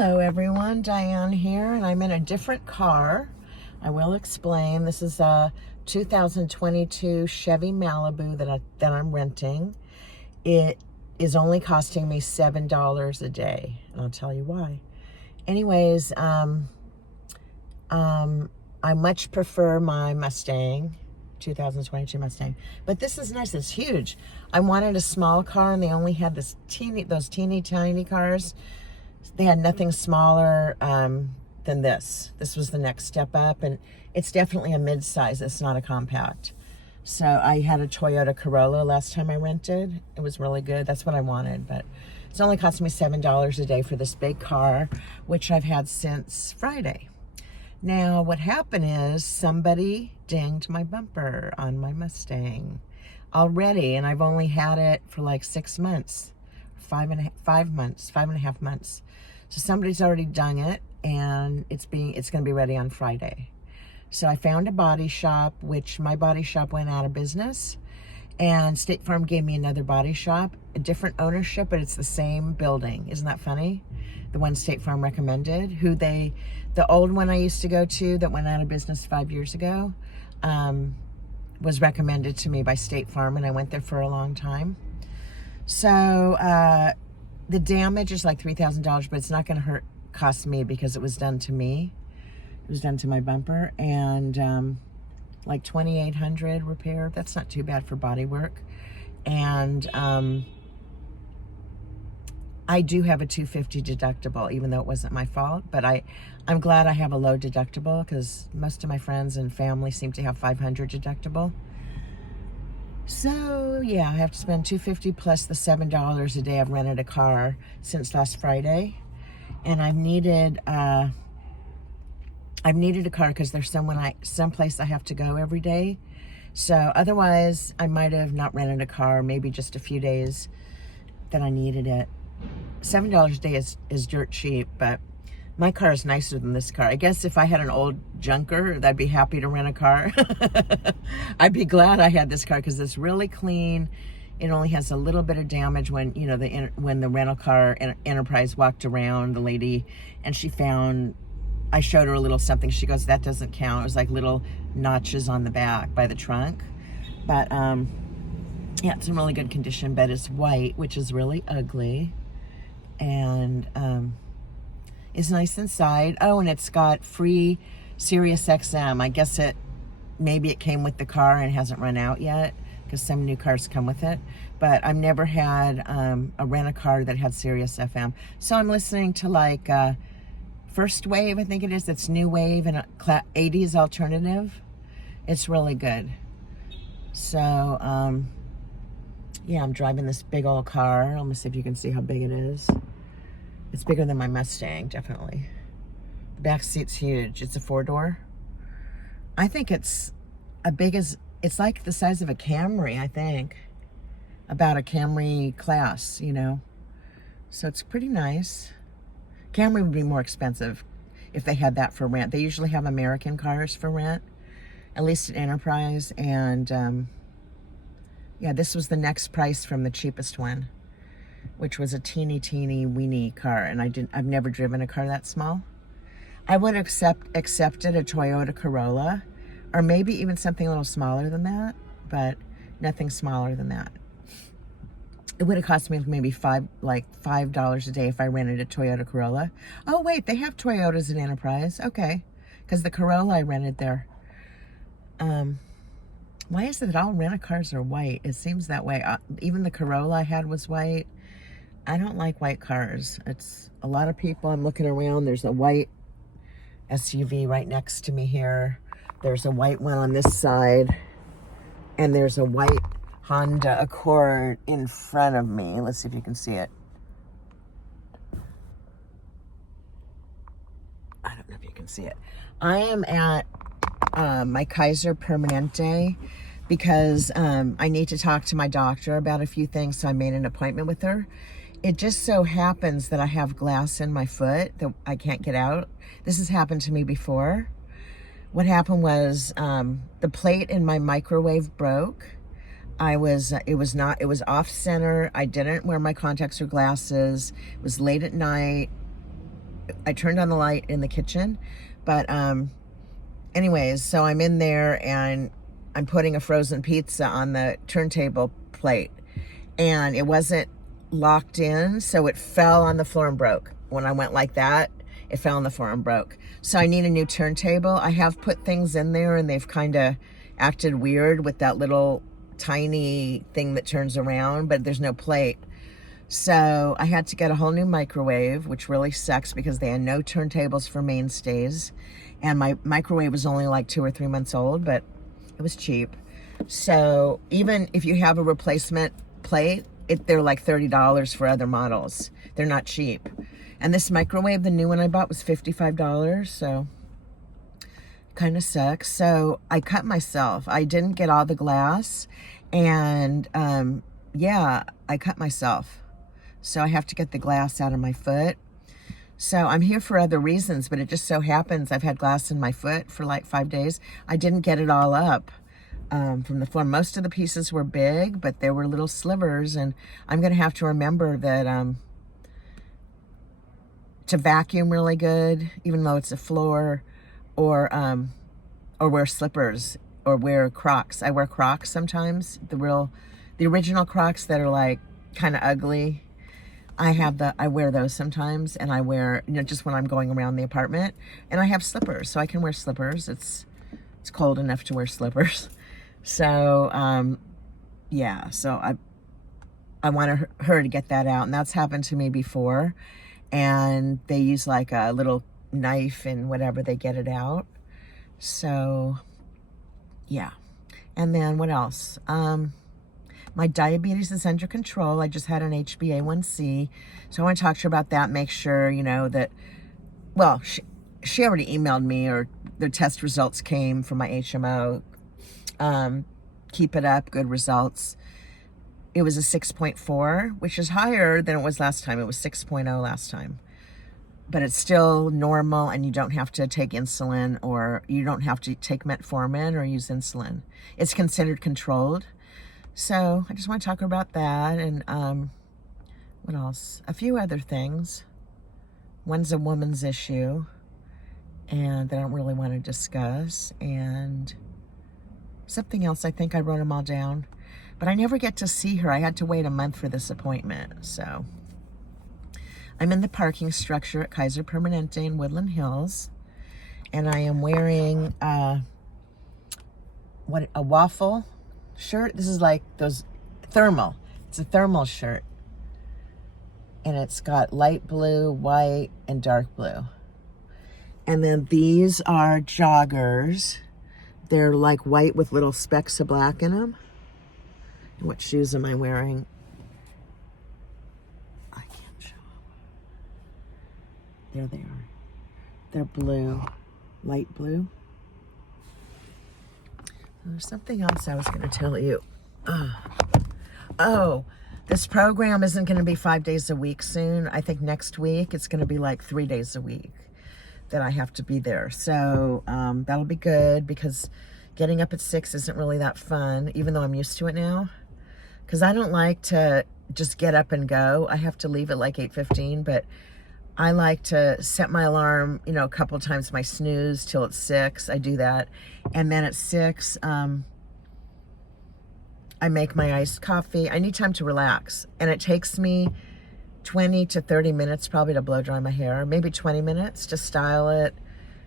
Hello everyone, Diane here, and I'm in a different car. I will explain. This is a 2022 Chevy Malibu that I'm renting. It is only costing me $7 a day, and I'll tell you why. Anyways, I much prefer my Mustang, 2022 Mustang, but this is nice. It's huge. I wanted a small car, and they only had those teeny tiny cars. They had nothing smaller than this. This was the next step up, and it's definitely a mid-size. It's not a compact. So I had a Toyota Corolla last time I rented. It was really good. That's what I wanted, but it's only cost me $7 a day for this big car, which I've had since Friday. Now, what happened is somebody dinged my bumper on my Mustang already, and I've only had it for like 6 months, 5.5 months. So somebody's already done it, and it's going to be ready on Friday. So I found a body shop, which my body shop went out of business, and State Farm gave me another body shop, a different ownership, but it's the same building. Isn't that funny? The one State Farm recommended, the old one I used to go to that went out of business 5 years ago, was recommended to me by State Farm, and I went there for a long time. So the damage is like $3,000, but it's not going to cost me because it was done to me. It was done to my bumper, and like $2,800 repair. That's not too bad for body work. And I do have a $250 deductible, even though it wasn't my fault. But I'm glad I have a low deductible, because most of my friends and family seem to have $500 deductible. So yeah, I have to spend $250 plus the $7 a day I've rented a car since last Friday, and I've needed a car because there's someplace I have to go every day. So otherwise, I might have not rented a car, maybe just a few days that I needed it. $7 a day is dirt cheap, but my car is nicer than this car. I guess if I had an old junker, I'd be happy to rent a car. I'd be glad I had this car because it's really clean. It only has a little bit of damage when, when the rental car enterprise walked around, the lady, and I showed her a little something. She goes, that doesn't count. It was like little notches on the back by the trunk. But yeah, it's in really good condition, but it's white, which is really ugly. And it's nice inside. Oh, and it's got free Sirius XM. I guess maybe it came with the car and hasn't run out yet, because some new cars come with it. But I've never had a rent-a-car that had Sirius FM. So I'm listening to like First Wave, I think it is. It's New Wave and 80s alternative. It's really good. So yeah, I'm driving this big old car. Let me see if you can see how big it is. It's bigger than my Mustang, definitely. The back seat's huge. It's a 4-door. I think it's it's like the size of a Camry, I think. About a Camry class, So it's pretty nice. Camry would be more expensive if they had that for rent. They usually have American cars for rent, at least at Enterprise. And yeah, this was the next price from the cheapest one, which was a teeny weeny car, and I've never driven a car that small. I would have accepted a Toyota Corolla, or maybe even something a little smaller than that, but nothing smaller than that. It would have cost me maybe $5 a day if I rented a Toyota Corolla. Oh wait, they have Toyotas at Enterprise. Okay, because the Corolla I rented there. Why is it that all rent-a-cars are white? It seems that way. Even the Corolla I had was white. I don't like white cars. It's a lot of people. I'm looking around. There's a white SUV right next to me here. There's a white one on this side. And there's a white Honda Accord in front of me. Let's see if you can see it. I don't know if you can see it. I am at my Kaiser Permanente because I need to talk to my doctor about a few things, so I made an appointment with her. It just so happens that I have glass in my foot that I can't get out. This has happened to me before. What happened was the plate in my microwave broke. It was off center. I didn't wear my contacts or glasses. It was late at night. I turned on the light in the kitchen, but anyways, so I'm in there and I'm putting a frozen pizza on the turntable plate, and it wasn't locked in, so it fell on the floor and broke. When I went like that, it fell on the floor and broke. So I need a new turntable. I have put things in there and they've kind of acted weird with that little tiny thing that turns around, but there's no plate. So I had to get a whole new microwave, which really sucks because they had no turntables for mainstays. And my microwave was only like 2 or 3 months old, but it was cheap. So even if you have a replacement plate, they're like $30 for other models. They're not cheap. And this microwave, the new one I bought, was $55, so kind of sucks. So I cut myself. I didn't get all the glass, and yeah, I cut myself. So I have to get the glass out of my foot. So I'm here for other reasons, but it just so happens I've had glass in my foot for like 5 days. I didn't get it all up from the floor. Most of the pieces were big, but there were little slivers, and I'm going to have to remember that to vacuum really good, even though it's a floor, or wear slippers, or wear Crocs. I wear Crocs sometimes, the original Crocs that are like kind of ugly. I wear those sometimes, and I wear, just when I'm going around the apartment, and I have slippers, so I can wear slippers. It's cold enough to wear slippers. So, yeah, so I want her to get that out, and that's happened to me before, and they use like a little knife and whatever, they get it out. So, yeah. And then what else? My diabetes is under control. I just had an HbA1c. So I want to talk to her about that, make sure, that, well, she already emailed me, or the test results came from my HMO. Keep it up, good results. It was a 6.4, which is higher than it was last time. It was 6.0 last time. But it's still normal, and you don't have to take insulin, or you don't have to take metformin or use insulin. It's considered controlled. So I just want to talk about that, and what else? A few other things. One's a woman's issue, and that I don't really want to discuss, and something else. I think I wrote them all down, but I never get to see her. I had to wait a month for this appointment. So I'm in the parking structure at Kaiser Permanente in Woodland Hills, and I am wearing a waffle shirt. This is like those thermal. It's a thermal shirt, and it's got light blue, white, and dark blue. And then these are joggers. They're like white with little specks of black in them. And what shoes am I wearing? I can't show them. There they are. They're blue, light blue. There's something else I was going to tell you. Oh, this program isn't going to be 5 days a week soon. I think next week it's going to be like 3 days a week that I have to be there. So that'll be good, because getting up at 6 isn't really that fun, even though I'm used to it now. Because I don't like to just get up and go. I have to leave at like 8:15, but I like to set my alarm, a couple times, my snooze till it's 6. I do that. And then at 6, I make my iced coffee. I need time to relax. And it takes me 20 to 30 minutes probably to blow dry my hair. Maybe 20 minutes to style it.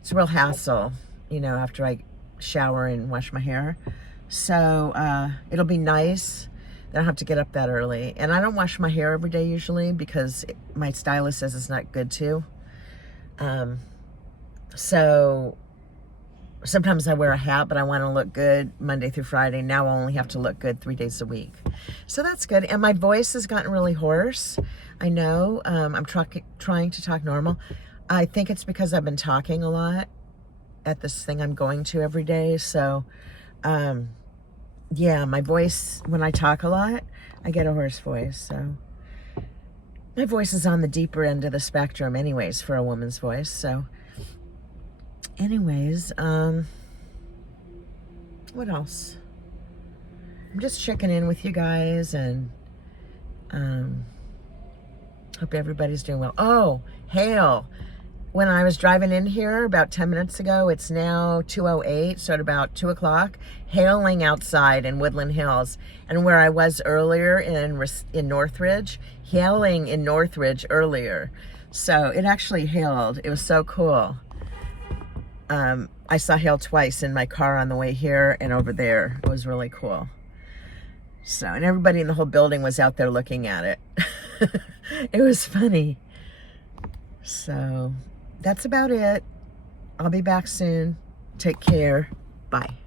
It's a real hassle, after I shower and wash my hair. So it'll be nice. I don't have to get up that early. And I don't wash my hair every day usually, because my stylist says it's not good to. So sometimes I wear a hat, but I want to look good Monday through Friday. Now I only have to look good 3 days a week. So that's good. And my voice has gotten really hoarse. I know. I'm trying to talk normal. I think it's because I've been talking a lot at this thing I'm going to every day. So, yeah, my voice, when I talk a lot, I get a hoarse voice. So my voice is on the deeper end of the spectrum anyways for a woman's voice. So anyways, what else? I'm just checking in with you guys, and hope everybody's doing well. Oh, hail. when I was driving in here about 10 minutes ago, it's now 2:08, so at about 2 o'clock, hailing outside in Woodland Hills. And where I was earlier in Northridge, hailing in Northridge earlier. So it actually hailed. It was so cool. I saw hail twice in my car on the way here and over there. It was really cool. So, and everybody in the whole building was out there looking at it. It was funny. So, that's about it. I'll be back soon. Take care. Bye.